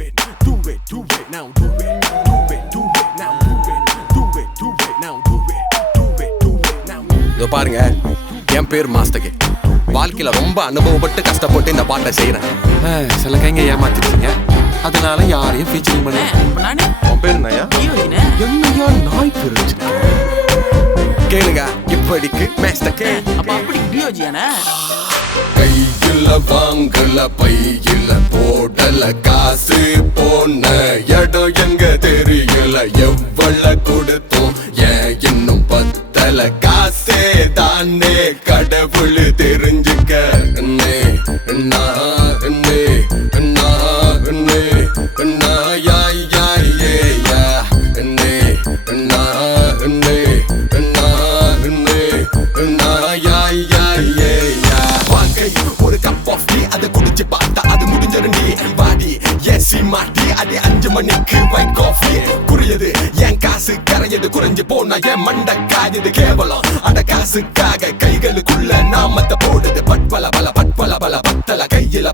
it, do it, do it, now do it, do it, do it, now do it, do it, do it, now do it, do it, do it, now. இதோ பாருங்க, என் பேர் master. வாழ்க்கையில ரொம்ப அனுபவப்பட்டு கஷ்டப்பட்டு இந்த பாட்டை செய்யறேன். சில கைங்க ஏமாத்திட்டீங்க, அதனால யாரையும் ஃபீச்சரிங் பண்ணல. உன் பேர் என்னையா? என்னையா நாய் பேர் கேளுங்க. இப்படிக்கு மாஸ்டர் கே. அப்ப அப்படி டியோஜியானே. கையில வாங்கல பையில போடல காசு போன இடம் எங்க தெரியல எவ்வளவு கொடுத்தோம் ஏன் இன்னும் பத்தல காசே தானே கடவுள் தெரிஞ்சுக்க ஒரு கப் ஆஃப் டீ அதை குடிச்சு பார்த்தா அது முடிஞ்சிருந்தி பாடி ஏசி மாட்டி அதே 5 மணிக்கு ஒயிட் காஃபி குறையுது என் காசு கரையது குறைஞ்சு போனா என் மண்ட காயுது கேவலம் அட காசுக்காக கைகளுக்குள்ள நாமத்தை போடுது பட்பல பல பட்பல பல பத்தல கையில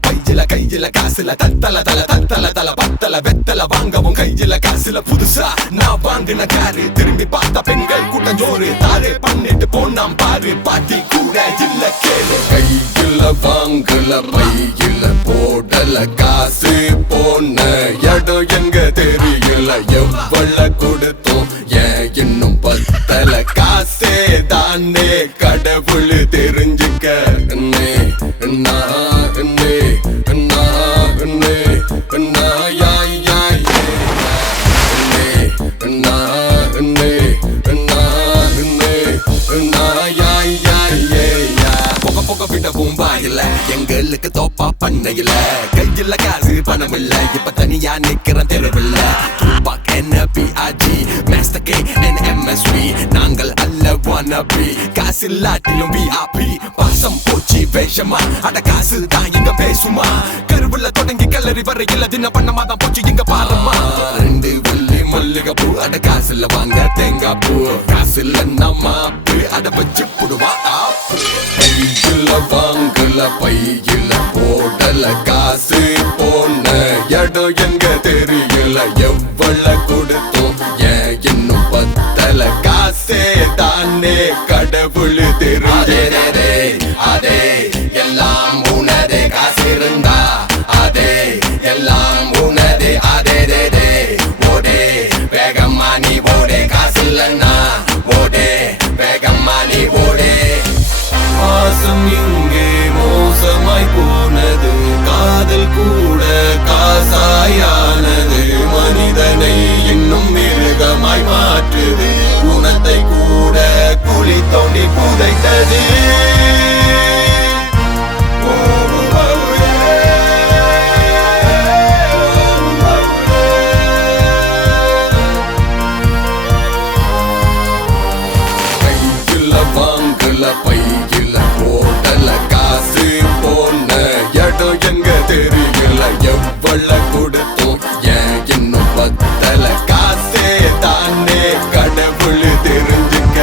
கையில காசுல தத்தல தல தத்தல தல பத்தல வெத்தல வாங்கவும் கையில காசுல புதுசா நான் வாங்கின காரு திரும்பி பார்த்தா பெண்கள் கூட்டம் ஜோறு தாரு பண்ணிட்டு போனாம் பாரு பாட்டி கூட இல்ல கேளு கையில வாங்கல பையில போடல காசு போன இடம் எங்க தெரியல எவ்வளவு கொடுத்தோம் ஏன் இன்னும் பத்தல காசே தானே கடவுள் தெரிஞ்சுக்க எங்களுக்கு தோப்பா பண்ணையில கையில காசு பணம் இல்ல இப்ப தனியா நிக்கிறேன் தெருவில்ல நாங்கள் அல்ல wannabe காசு இல்லாட்டிலும் VIP பாசம் போச்சு வேஷமா அட காசு தான் எங்க பேசுமா கருவுல தொடங்கி கல்லறி வரையில தின பண்ணமா தான் போச்சு எங்க பாருமா 2 வெள்ளி மல்லிகை பூ அட காசுல வாங்க தேங்காய் பூ காசு இல்ல நம்ம அட வச்சு புடுவா ஆப்பு கையில வாங்கல பையில போடல காசு போன இடம் எங்க தெரியல எவ்வளவு கொடுத்தோம் ஏன் இன்னும் பத்தல காசே தானே கடவுள் தெரிஞ்சதே அதே எல்லாம் உனதே காசு இருந்தா அதே எல்லாம் உனதே அதே தே ஓடே வேகமா நீ ஓடே காசு இல்லன்னா ஓடே வேகமா நீ ஓடே பாசம் இங்கே மோசமாய் போனது காதல் கூட காசாயானது மனிதனை இன்னும் மிருகமாய் மாற்றுது குணத்தை கூட குழி தோண்டி புதைத்தது பையில போடல காசு போன இடம் எங்க தெரியல எவ்வளவு கொடுத்தோம் ஏன் இன்னும் பத்தல காசே தானே கடவுள் தெரிஞ்சுக்க